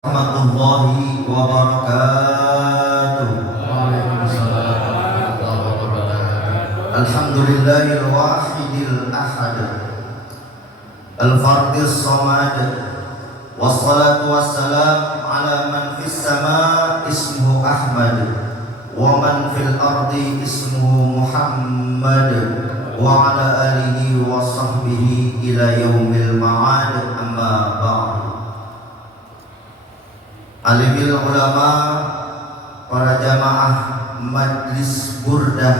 Warahmatullahi wabarakatuh. Waalaikumsalam warahmatullahi wabarakatuh. Alhamdulillahil wahidil ahad, al-fardis samad, wassalatu wassalam ala man fis sama ismuhu Ahmad, wa man fil ardi ismuhu Muhammad, wa ala alihi wa sahbihi ila yaumil ma'ad, amma ba'd. Alimil ulama, para jamaah Majlis Burdah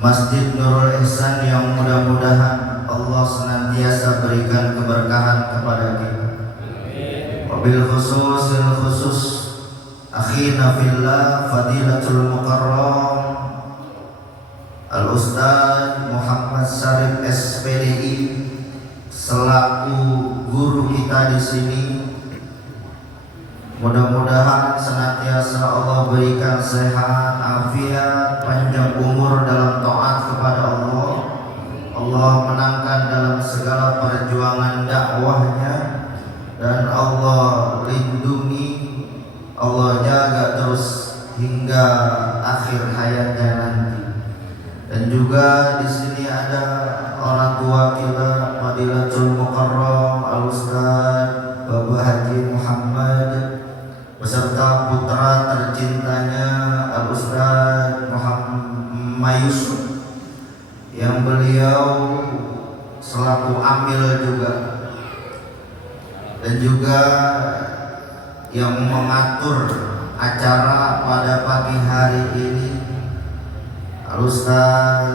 Masjid Nurul Ihsan yang mudah-mudahan Allah senantiasa berikan keberkahan kepada kita. Wabil khusus akhina fillah fadilatul mukarram Al-Ustaz Muhammad Syarif SPDI selaku guru kita di sini. Mudah-mudahan senantiasa Allah berikan sehat, afiat, panjang umur dalam taat kepada Allah. Allah menangkan dalam segala perjuangan dakwahnya, dan Allah lindungi, Allah jaga terus hingga akhir hayatnya nanti. Dan juga di sini ada orang tua kita Fadilatul Mukarram Al-Ustaz Bapak Haji Muhammad beserta putra tercintanya Al-Ustaz Muhammad Yusuf yang beliau selaku amil juga, dan juga yang mengatur acara pada pagi hari ini Al-Ustaz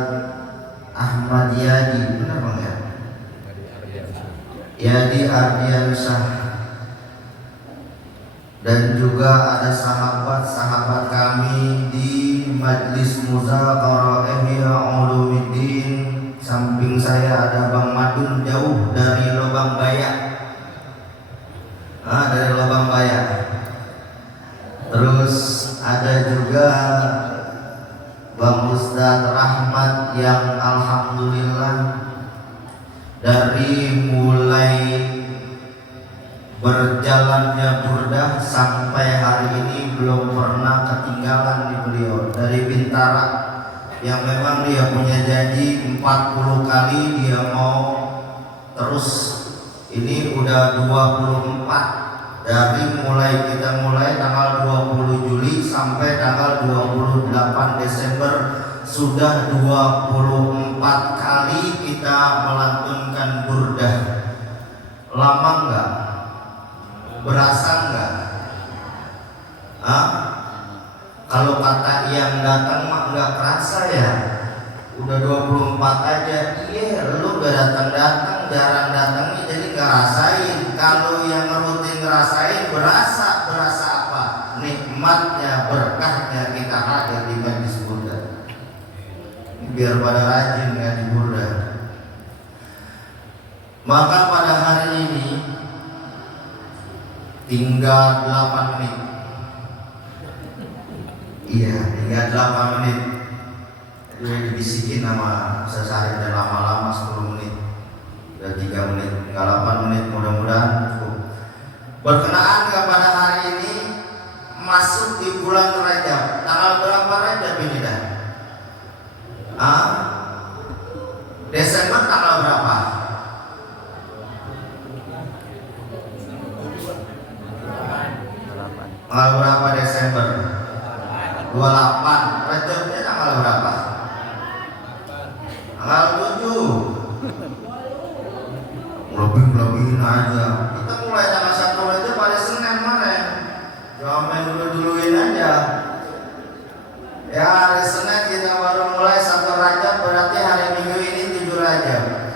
Ahmad Yadi, benar Bang ya? Yadi Ardiansyah. Dan juga ada sahabat-sahabat kami di Majlis Muzaqarah Ihya Ulumuddin. Samping saya ada Bang Madun jauh dari Lobang Baya. Dari Lobang Baya. Terus ada juga Bang Ustaz Rahmat yang alhamdulillah dari mulai berjalannya Burdah sampai hari ini belum pernah ketinggalan di beliau. Dari Bintara yang memang dia punya janji 40 kali dia mau terus. Ini udah 24, dari kita mulai tanggal 20 Juli sampai tanggal 28 Desember sudah 24 kali kita melantunkan Burdah. Lama enggak? Berasa enggak? Kalau kata yang datang mah enggak kerasa ya. Udah 24 aja. Iya, lu gak datang-datang, jarang datangnya jadi gak rasain. Kalau yang rutin ngerasain berasa apa? Nikmatnya, berkahnya kita hadir di Majlis Burdah. Biar pada rajin ya di Burdah. Maka pada hari ini tinggal 8 menit. Iya, tinggal 8 menit. Jadi dibisikin sama Sesari dan lama-lama 10 menit. Udah 3 menit, tinggal 8 menit, mudah-mudahan cukup. Berkenaan kepada hari ini masuk di bulan Rajab. Tanggal berapa Rajab ini dah? Desember tanggal berapa? Tanggal berapa Desember? 28. Rajabnya tanggal berapa? Tanggal 7. Lebih-lebihin aja. Kita mulai tanggal 1 Rajab pada Senin mana? Jangan dulu-duluin aja. Ya, hari Senin kita baru mulai 1 Rajab, berarti hari Minggu ini 7 Rajab.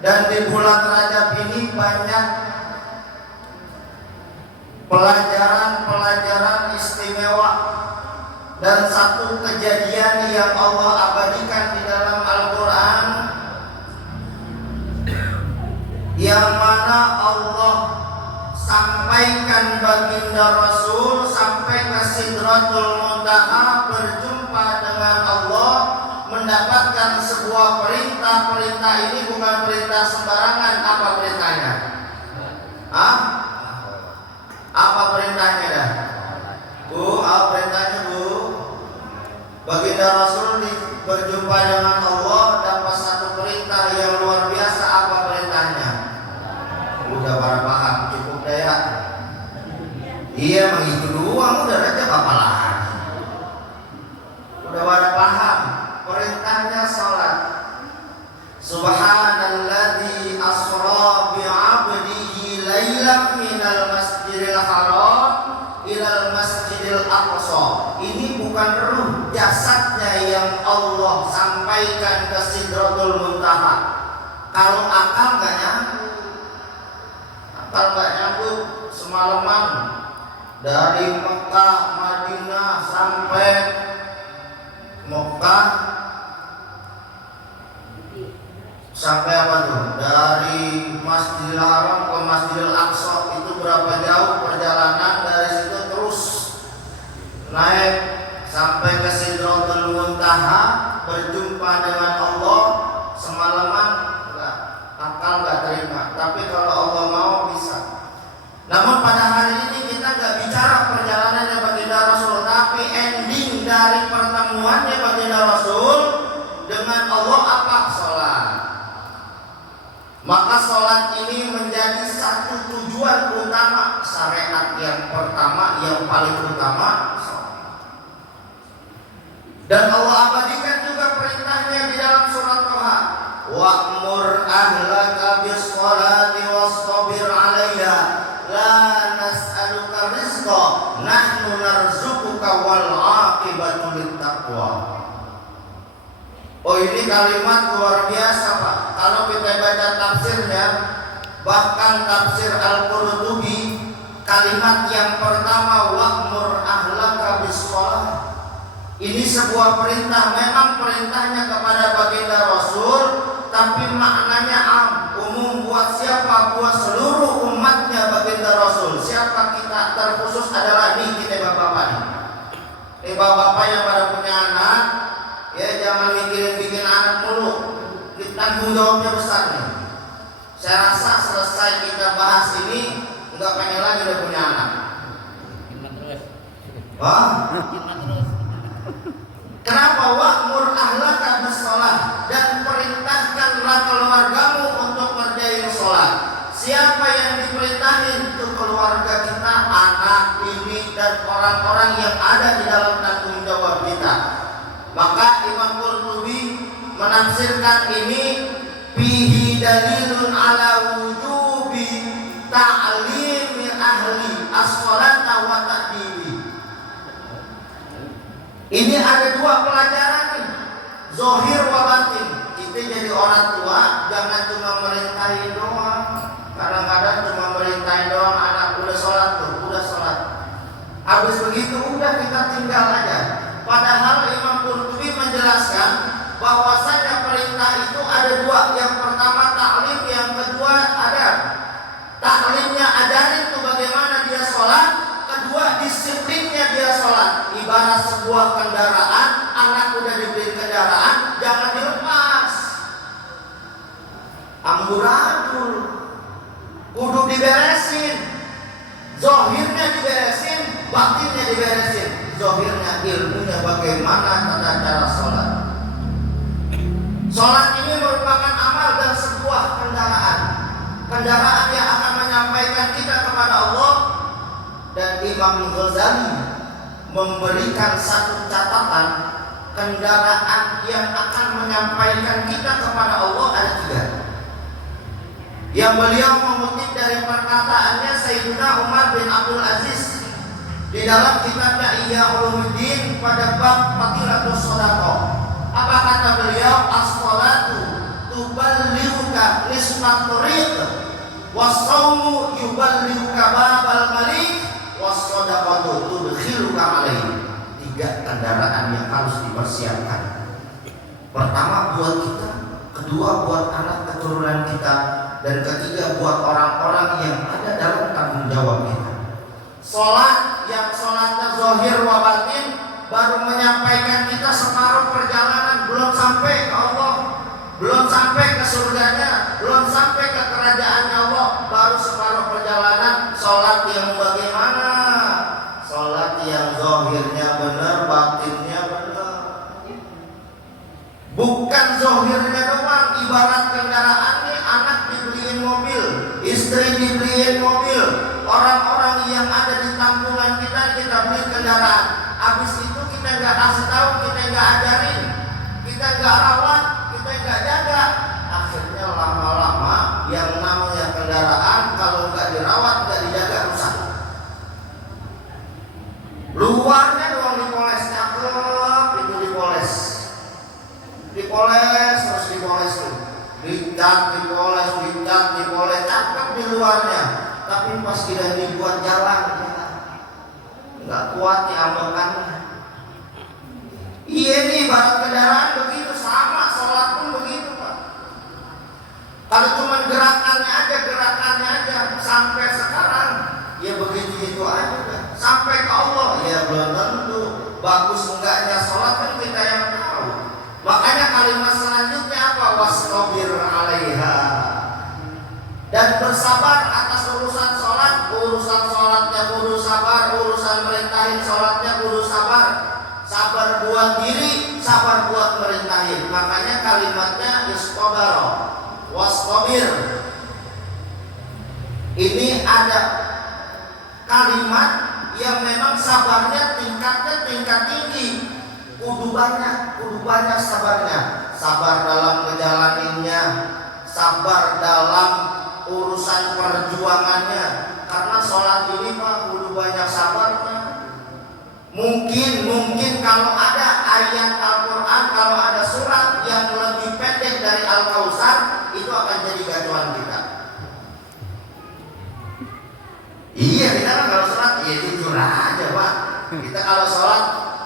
Dan di bulan Rajab ini banyak pelajaran istimewa dan satu kejadian yang Allah abadikan di dalam Al-Quran, yang mana Allah sampaikan baginda Rasul sampai ke Sidratul Muntaha berjumpa dengan Allah, mendapatkan sebuah perintah. Perintah ini bukan perintah sembarangan. Apa perintahnya? berjumpa dengan Allah dapat satu perintah yang luar biasa. Apa perintahnya? Udah pada paham, cukup deh ya. Iya, begitu doang udah aja apa lagi. Udah pada paham, perintahnya salat. Subhanalladzi asra bi'abdihi lailan minal masjidil haram ilal masjidil aqsa. Ini bukan ruh jasadnya yang Allah sampaikan ke Sidratul Muntaha. Kalau akal gak nyambung, akal gak nyambung. Semalaman dari Mekah Madinah sampai Mekah sampai apa tuh? Dari Masjidil Haram ke Masjidil Aqsa itu berapa jauh perjalanan? Dari situ terus naik sampai ke Sidratul Muntaha, berjumpa dengan Allah semalaman. Enggak, akal nggak terima. Tapi kalau Allah mau bisa. Namun pada hari ini kita nggak bicara perjalanannya baginda Rasul, tapi ending dari pertemuannya baginda Rasul dengan Allah apa? Sholat. Maka sholat ini menjadi satu tujuan utama syariat yang pertama, yang paling utama sholat. Dan Allah abadikan juga perintahnya di dalam surat Toha. Wa'mur ahlaka bis-sholati wastabir 'alaiha la nas'aluka rizqa nahnu narzuquka wal 'aqibatu lit-taqwa. Oh, ini kalimat luar biasa, Pak. Kalau kita baca tafsirnya, bahkan tafsir Al-Qurtubi, kalimat yang pertama wa'mur ahlaka bis-shalah. Ini sebuah perintah, memang perintahnya kepada baginda Rasul, tapi maknanya umum buat siapa? Buat seluruh umatnya baginda Rasul. Siapa kita? Terkhusus adalah kita bapak-bapak nih. Bapak-bapak yang pada punya anak, ya jangan mikirin bikin anak mulu. Tanggung jawabnya besar nih. Saya rasa selesai kita bahas ini nggak pengen lagi udah punya anak. Wah? Kenapa? Wa'mur ahlaka bis-shalah, dan perintahkanlah keluargamu untuk ngerjain sholat. Siapa yang diperintahin? Itu keluarga kita, anak, bini, dan orang-orang yang ada di dalam tanggung jawab kita. Maka Imam Qurtubi menafsirkan ini fihi dalilun ala wujubi ta'limi ahli as-sholata wa ta'dibi. Ini ada dua pelajaran nih, zahir wa batin. Kita jadi orang tua jangan cuma merintahin doang. Kadang-kadang cuma merintahin doang, anak udah sholat tuh, udah sholat. Habis begitu udah kita tinggal aja. Padahal Imam Qurtubi menjelaskan bahwasanya perintah itu ada dua. Yang pertama taklim, yang kedua adab. Taklimnya ajarin tuh bagaimana dia sholat. Kedua disiplinnya dia sholat. Ibarat sebuah kendaraan, anak udah dibeli kendaraan, jangan dilepas. Amburadul, kudu diberesin. Zohirnya diberesin, batinnya diberesin. Zohirnya ilmunya bagaimana tata cara sholat. Sholat ini merupakan amal dan sebuah kendaraan. Kendaraan yang akan menyampaikan kita kepada Allah. Dan Imam Ghazali memberikan satu catatan, kendaraan yang akan menyampaikan kita kepada Allah ada tiga. Yang beliau mengutip dari perkataannya Sayyidina Umar bin Abdul Aziz di dalam kitabnya Ihya Ulumuddin pada bab Fadilatus Shadaqah. Apa kata beliau? As-sholatu tuballighuka nisfat tariq, was-shaumu yuballighuka babal malik, was-shadaqatu tudkhiluka alaihi. Tiga kendaraan yang harus dipersiapkan. Pertama buat kita, kedua buat anak keturunan kita, dan ketiga buat orang-orang yang ada dalam tanggung jawab kita. Sholat yang sholatnya zahir wa batin baru menyampaikan kita separuh perjalanan, belum sampai ke Allah, belum sampai ke surganya, belum sampai ke kerajaannya Allah, baru separuh perjalanan. Sholat yang bagaimana? Sholat yang zahirnya benar, batinnya benar. zohirnya doang. Ibarat kendaraan nih, anak dibeliin mobil, istri dibeliin mobil, orang-orang yang ada di tanggungan kita beli kendaraan. Habis itu kita nggak kasih tahu, kita nggak ajarin, kita nggak rawat, kita nggak jaga. Akhirnya lama-lama yang namanya kendaraan kalau nggak dirawat, nggak dijaga, rusak. Luarnya doang dipoles, cakep, itu dipoles terus dipoles tuh, dicat, dipoles, cakep di luarnya. Tapi pas kita dibuat jalan, nggak kuat diambilkannya. Iya nih, barat kendaraan begitu, sama sholat pun begitu Pak. Kalau cuma gerakannya aja sampai sekarang ya begitu aja kan. Sampai ke Allah ya belum tentu. Bagus enggaknya sholat kan kita yang tahu. Makanya kalimat selanjutnya apa? Wastabir 'alaiha. Dan bersabar atas urusan sholatnya kudu sabar, urusan merintahin sholatnya kudu sabar. Sabar buat diri, sabar buat merintahin. Makanya kalimatnya istabara, wastabir. Ini ada kalimat yang memang sabarnya tingkatnya tingkat tinggi. Kudu banyak sabarnya. Sabar dalam ngejalaninnya, sabar dalam urusan perjuangannya. Karena sholat ini Pak kudu banyak sabarnya. Mungkin kalau ada ayat Al-Quran, kalau ada surat yang lebih pendek dari Al-Kautsar, itu akan jadi gacuan kita. Iya, kita kan kalau sholat ya jujur aja Pak. Kita kalau sholat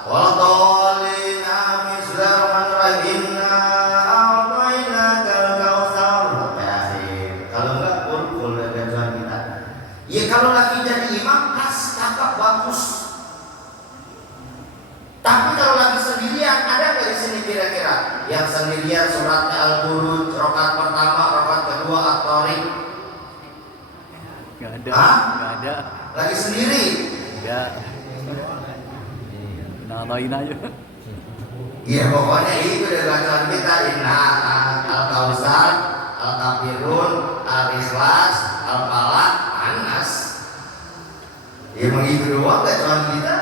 waladhdallin amin bismillahirrahmanirrahim inna a'tainakal kautsar. Kalau enggak kurkul gacuan kita. Ya kalau lagi jadi imam pas cakep bagus. Tapi kalau lagi sendirian, ada nggak di sini kira-kira yang sendirian suratnya Al-Buruj, rakaat pertama, rakaat kedua, At-Tariq? Nggak ada. Hah? Nggak ada. Lagi sendiri? Nggak. Namain aja. Iya pokoknya itu dari bacaan kita. Inna Al-Kautsar, Al-Kafirun, Al-Ikhlas, Al-Falaq, An-Nas. Ya emang itu doang bacaan kita.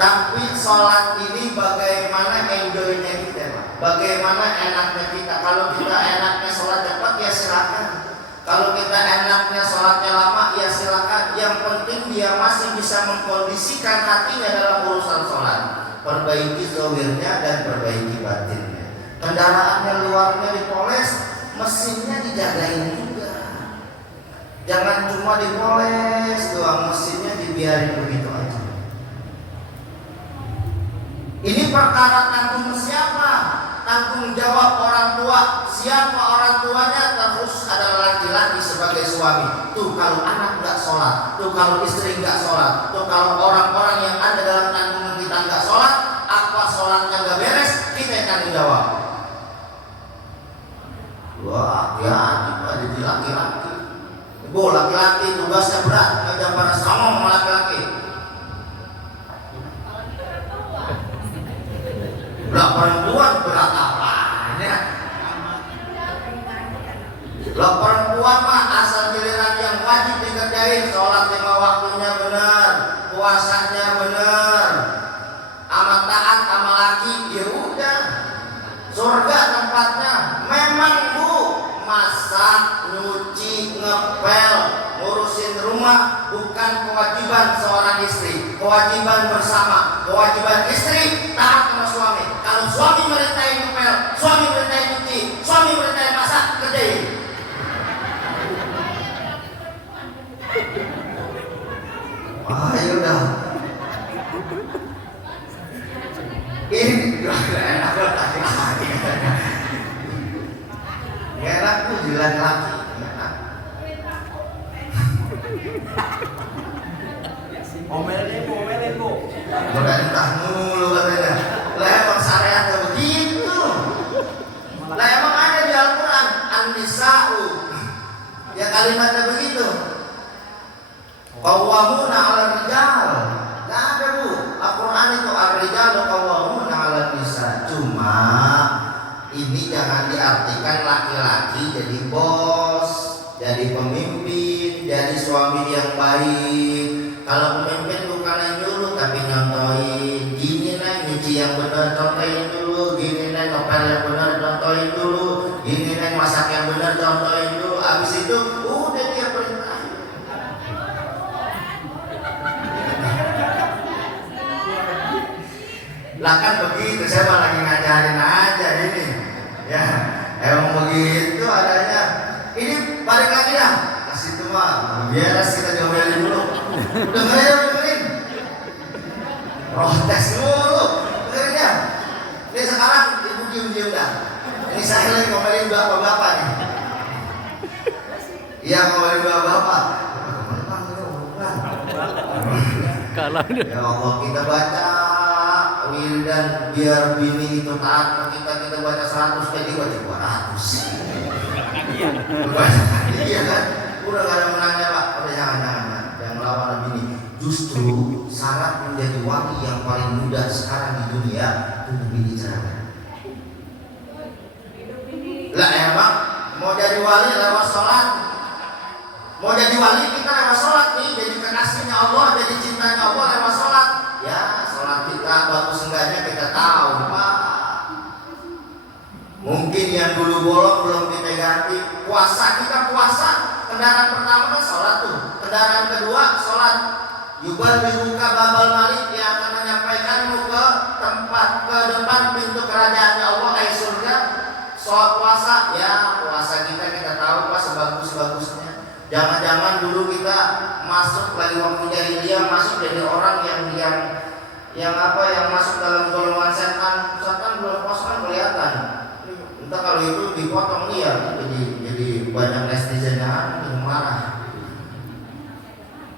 Tapi sholat ini bagaimana enjoynya kita Pak? Bagaimana enaknya kita? Kalau kita enaknya sholat cepat ya silakan. Kalau kita enaknya sholatnya lama ya silakan. Yang penting dia masih bisa mengkondisikan hatinya dalam urusan sholat. Perbaiki zahirnya dan perbaiki batinnya. Kendaraannya luarnya dipoles, mesinnya dijagain juga. Jangan cuma dipoles doang, mesinnya dibiarin begitu aja. Ini perkara tanggung siapa? Tanggung jawab orang tua. Siapa orang tuanya? Terus adalah laki-laki sebagai suami. Tuh kalau anak nggak sholat, tuh kalau istri nggak sholat, tuh kalau orang-orang yang ada dalam tanggungan kita nggak sholat, apa sholatnya nggak beres, kita yang tanggung jawab. Wah, hati-hati Pak, jadi laki-laki. Bu, laki-laki tugasnya berat, ngajak para sama sama laki-laki. Lah perempuan berat apanya? Lah perempuan mah asal giliran yang wajib dikerjain, sholat 5 waktunya benar, puasanya benar, amat taat sama laki, ya udah, surga tempatnya. Memang Bu, masak, nyuci, ngepel, ngurusin rumah bukan kewajiban seorang istri, kewajiban bersama, kewajiban istri taat sama suami. Kalau suami merintahin ngepel, suami merintahin nyuci, suami merintahin masak, kerjain. Ya udah. Ini enak laki-laki. Enak tuh jalan laki. Omelin bu. Udah entah mulu katanya. Lah emang syariatnya begitu. Lah emang ada di Al-Quran An-Nisa'u ya kalimatnya begitu. Qawwamuna 'alar rijal. Enggak ada Bu. Al-Quran itu ar-rijalu qawwamuna 'alan nisa'. ini jangan diartikan laki-laki jadi bos, jadi pemimpin, jadi suami yang baik. Kalau pemimpin bukan yang nyuruh tapi nyontohin. Gini nih nyuci yang benar contohin dulu, gini nih ngepel yang benar contohin dulu, gini nih masak yang benar contohin dulu. Abis itu udah dia perintah. Lah kan begitu, saya malah lagi ngajarin aja ini. Ya, emang begitu adanya. Ini balik lagi dah. Kasih itu mah, biar kita jomelin dulu. Dengerin. Protes dulu. Dengerin ya. Ini sekarang ibu diem dah. Ini saya lagi ngomelin bapak-bapak nih. Iya ngomelin bapak-bapak. Kalah dia. Ya Allah, kita baca Wildan biar bini itu taat ke kita baca 100 jadi baca 200. Iya kan? Udah gak ada menangnya Pak. Udah jangan lawan bini. Justru syarat menjadi wali yang paling mudah sekarang di dunia itu bini cerahkan. Lah emang mau jadi wali lewat sholat. Mau jadi wali kita lewat sholat nih. Jadi kekasihnya Allah, jadi cintanya Allah lewat sholat. Ya sholat kita bagus enggaknya kita tahu Pak. Mungkin yang dulu bolong belum kita ganti. Puasa kita puasa. Kendaraan pertama kan sholat tuh. Kendaraan kedua sholat. Yubal dibuka babal malik yang akan menyampaikanmu ke tempat ke depan pintu kerajaan Allah surga. Sholat puasa ya puasa kita tahu Pak sebagus-bagusnya. Jangan-jangan dulu kita masuk lagi waktu jahiliyah masuk jadi orang yang masuk dalam golongan setan belum puasa kan kelihatan. Entah kalau itu dipotong dia jadi banyak netizennya yang marah.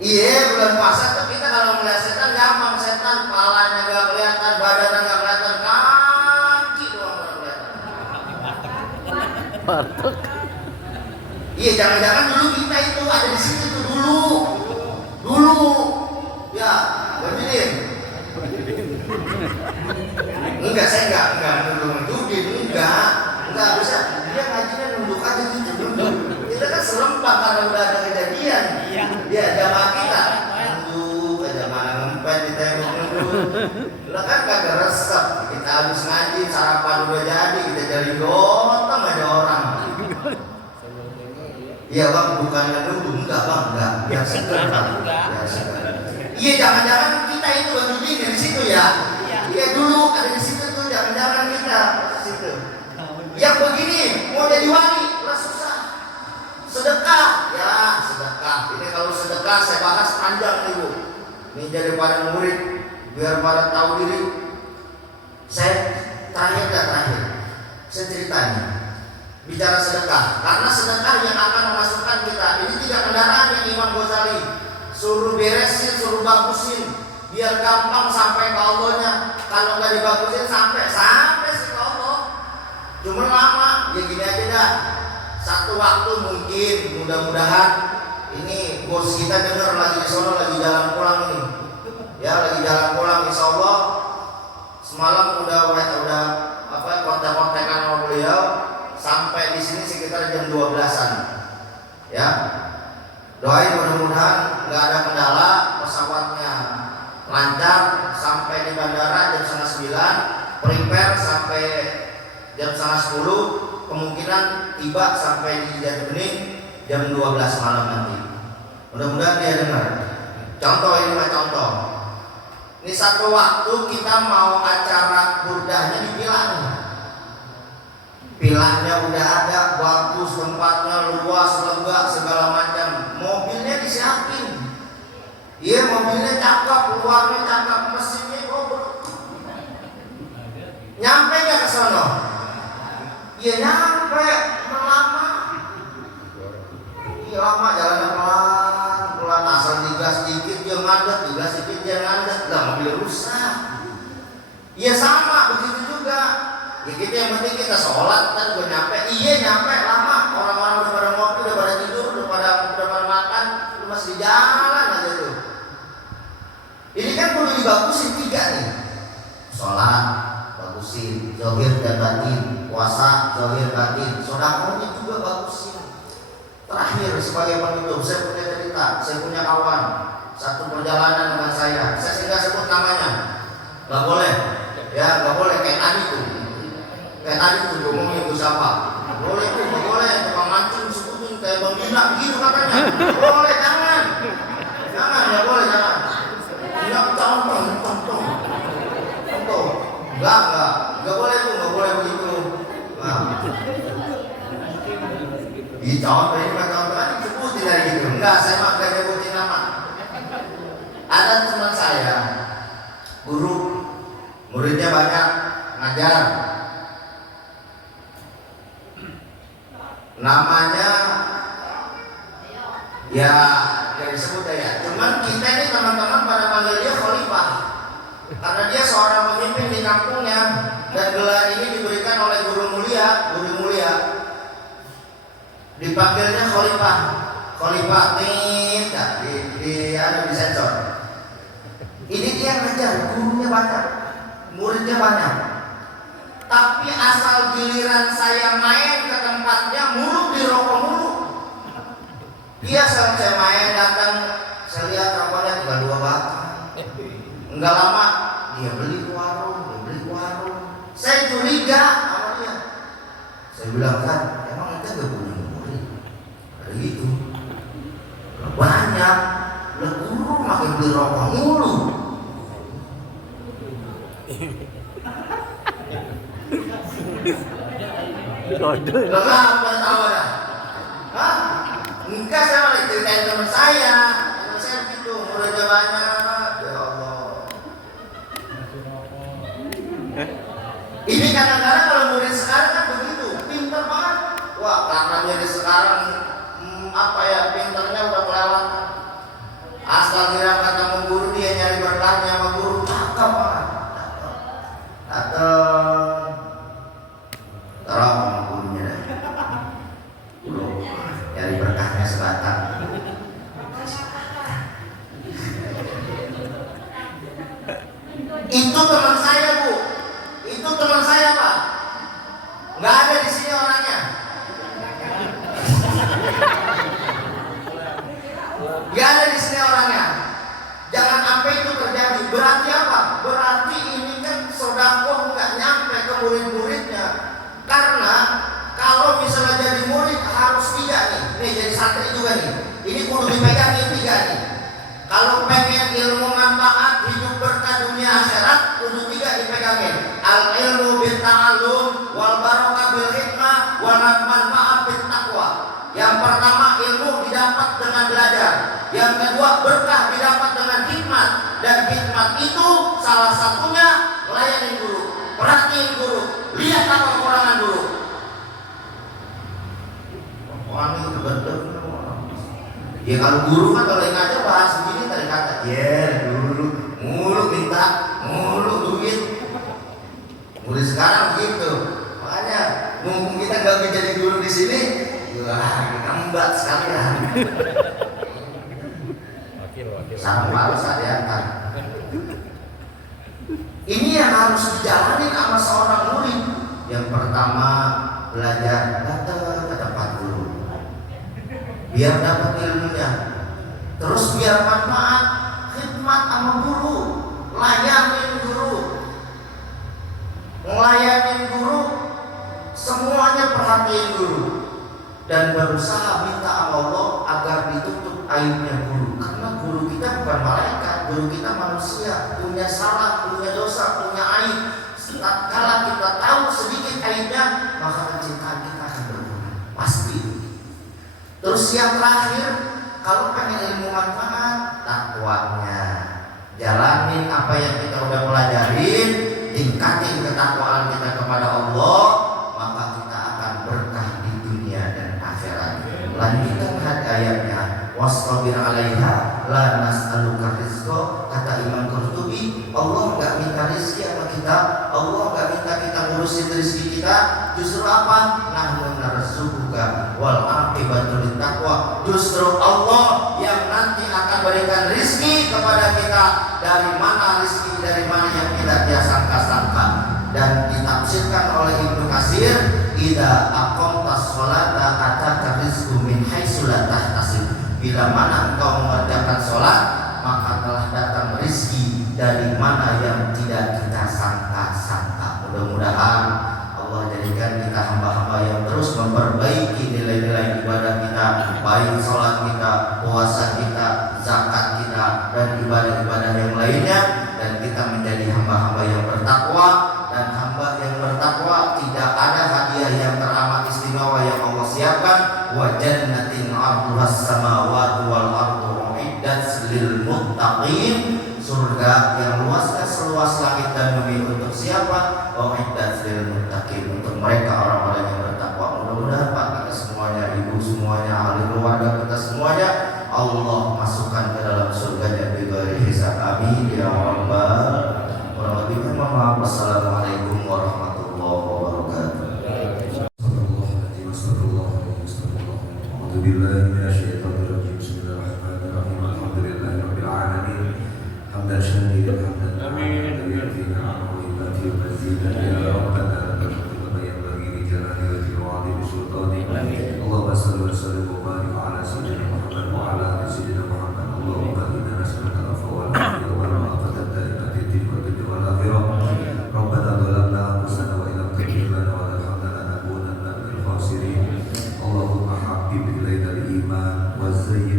Iya bulan puasa tuh kita kalau melihat setan gampang setan kepalanya gak kelihatan, badannya gak kelihatan, kaki doang gak kelihatan. Batuk. Iya jangan-jangan dulu kita itu ada di situ tuh dulu ya begini. Enggak saya enggak nunduk-nundukin enggak bisa dia ngajinya nunduk aja gitu duduk. Kita kan serempak karena udah ada kejadian. Dia jamaah kita nunduk aja mana ngempet kita yang nunduk. Lah kan kagak resep. Kita habis ngaji sarapan udah jadi kita jadi gotong aja orang. Iya bang bukan nunduk enggak bang enggak biar seger bang. Iya jangan-jangan kita itu baju dingin di situ ya. Iya dulu ada di situ tuh jangan-jangan kita di situ. Yang begini mau jadi wali lah susah. Sedekah ya sedekah. Ini kalau sedekah saya bahas panjang nih Bu. Ini jadi para murid biar pada tahu diri. Saya terakhir. Saya ceritanya bicara sedekah karena sedekah yang akan memasukkan kita. Ini 3 kendaraan yang Imam Ghazali suruh beresin, suruh bagusin biar gampang sampai ke Allahnya. Kalau nggak dibagusin sampai sih ke Allah. Cuma lama, ya gini aja dah. Satu waktu mungkin mudah-mudahan ini bos kita dengar lagi di sono lagi jalan pulang ini. Ya lagi jalan pulang insya Allah. Semalam udah kontak-kontakan sama beliau sampai di sini sekitar jam 12-an. Ya. Doain mudah-mudahan nggak ada kendala, pesawatnya lancar sampai di bandara jam 8:30, prepare sampai jam 9:30, kemungkinan tiba sampai di Jati Bening jam 12 malam nanti. Mudah-mudahan dia dengar. Contoh ini mah contoh. Ini satu waktu kita mau acara burdahnya di Pilang. Pilahnya udah ada, bagus tempatnya luas, lega segala macam. Mobilnya disiapin. Iya mobilnya cakep, luarnya cakep, mesinnya goblok. Nyampe nggak ke sono? Iya nyampe, lama. Iya lama jalannya pelan asal digas dikit dia ngadet, digas dikit dia ngadet, lah mobil rusak. Iya sama begitu juga. Ya kita yang penting kita sholat kan udah nyampe. Iya nyampe lama, orang-orang udah pada ngopi, udah pada tidur, udah pada makan, lu masih di jalan aja tuh. Ini kan perlu dibagusin 3 nih. Sholat, bagusin, zahir dan batin, puasa zahir batin, sedekahnya juga bagusin. Terakhir sebagai penutup, saya punya cerita, saya punya kawan satu perjalanan dengan saya tidak sebut namanya, nggak boleh, ya nggak boleh kayak tadi tuh ngomongnya itu siapa, boleh tuh nggak boleh, tukang mancing sebutin kayak Bang Dina begitu katanya, boleh jangan, nggak boleh jangan, nggak contoh, nggak boleh tuh, nggak boleh begitu, nah. Contoh ini contoh kan disebutin dari gitu. Enggak, saya mah enggak nyebutin nama. Ada teman saya, guru, muridnya banyak, ngajar. Namanya ya disebut ya. Cuman kita ini teman-teman pada panggil dia khalifah. Karena dia seorang pemimpin di kampungnya dan gelar ini diberikan oleh guru mulia. Dipanggilnya khalifah tidak di sensor. Ini dia ngajar, gurunya banyak, muridnya banyak. Tapi asal giliran saya main ke tempatnya muluk dirokok mulu. Dia selalu saya main datang, saya lihat rokoknya tinggal 2 batang. Enggak lama dia beli warung. Saya curiga sama dia. Saya bilang, kan emang ente gak punya murid? Ada gitu. Banyak, guru makin beli rokok mulu. Kenapa tahu dah? Hah? Enggak, saya malah ceritain teman saya begitu, muridnya banyak. Ya Allah. Ini kadang-kadang kalau murid sekarang kan begitu, pintar banget. Wah, karena murid sekarang pintarnya udah kelewatan. Asal kira kata sama guru, dia nyari berkahnya sama guru, cakep banget. Datang terang sama gurunya deh. Guru nyari berkahnya sebatang. Itu teman saya, Bu. Itu teman saya, Pak. Nggak ada di sini orangnya. Nggak ada di sini orangnya. Jangan sampai itu terjadi. Berarti apa? Berarti ini kan sedekah nggak nyampe ke murid-muridnya. Karena kalau misalnya jadi murid harus 3 nih. Nih jadi santri juga nih. Ini kudu dipegang nih 3 nih. Kalau pengen ilmu manfaat, hidup berkah dunia akhirat, kudu 3 dipegangin. Al ilmu bil ta'allum wal barakah bil hikmah wal manfaat bil taqwa. Yang pertama ilmu didapat dengan belajar. Yang kedua berkah didapat dengan hikmat. Dan hikmat itu salah satunya layani guru, perhatiin guru, lihat apa kekurangan guru. Orang itu betul. Ya kalau guru kan kalau yang ngajar bahas begini tadi kata, dulu mulu minta, mulu duit. Mulai sekarang begitu. Makanya mumpung kita nggak jadi guru di sini, wah ngambat sekalian. Sama males diantar. Ini yang harus dijalani sama seorang murid. Yang pertama belajar datang ke tempat guru. Biar dapat ilmunya, terus biar manfaat, khidmat sama guru, layanin guru, ngelayanin guru, semuanya perhatiin guru, dan berusaha minta sama Allah agar ditutup aibnya guru. Karena guru kita bukan malaikat, guru kita manusia, punya salah, punya dosa, punya aib. Kalau kita tahu sedikit aibnya, maka kecintaan kita akan berkurang, pasti. Terus yang terakhir, kalau pengen ilmu manfaat, takwanya. Jalanin apa yang kita udah pelajarin, tingkatin ketakwaan kita kepada Allah, maka kita akan berkah di dunia dan akhirat. Lanjutkan ayatnya. Wastabir 'alaiha la nas'aluka rizqa, kata Imam Qurtubi. Allah enggak minta rezeki sama kita, Allah enggak minta kita ngurusin rezeki kita. Justru apa? Nahnu narzuquka wal 'aqibatu littaqwa. Justru Allah yang nanti akan berikan rezeki kepada kita. Dari mana rezeki, dari mana yang tidak dia sangka-sangka. Dan ditafsirkan oleh Ibnu Katsir, idza aqamtas sholata ataka rizqu min haitsu la tahtasib. Bila mana engkau mengerjakan sholat, maka telah datang rezeki dari mana yang tidak kita sangka-sangka. Mudah-mudahan Allah jadikan kita hamba-hamba yang terus memperbaiki nilai-nilai ibadah kita, baik sholat kita, puasa kita, zakat kita, dan ibadah-ibadah yang lainnya, dan kita menjadi hamba-hamba yang bertakwa. Dan hamba yang bertakwa tidak ada hadiah yang teramat istimewa yang Allah siapkan. Wa jannatin 'arduhas samawati wal ardu uiddat lil muttaqin. Surga yang luasnya seluas langit dan bumi untuk siapa? Uiddat lil muttaqin, untuk mereka orang-orang yang bertakwa. Mudah-mudahan Pak kita semuanya, Ibu semuanya, ahli keluarga kita semuanya, Allah masukkan ke dalam surganya bighairi hisab. Amin ya rabbal. Kurang lebihnya mohon maaf. Wassalamualaikum warahmatullahi wabarakatuh. Allahumma habib ilaina al-iman wa zayyinhu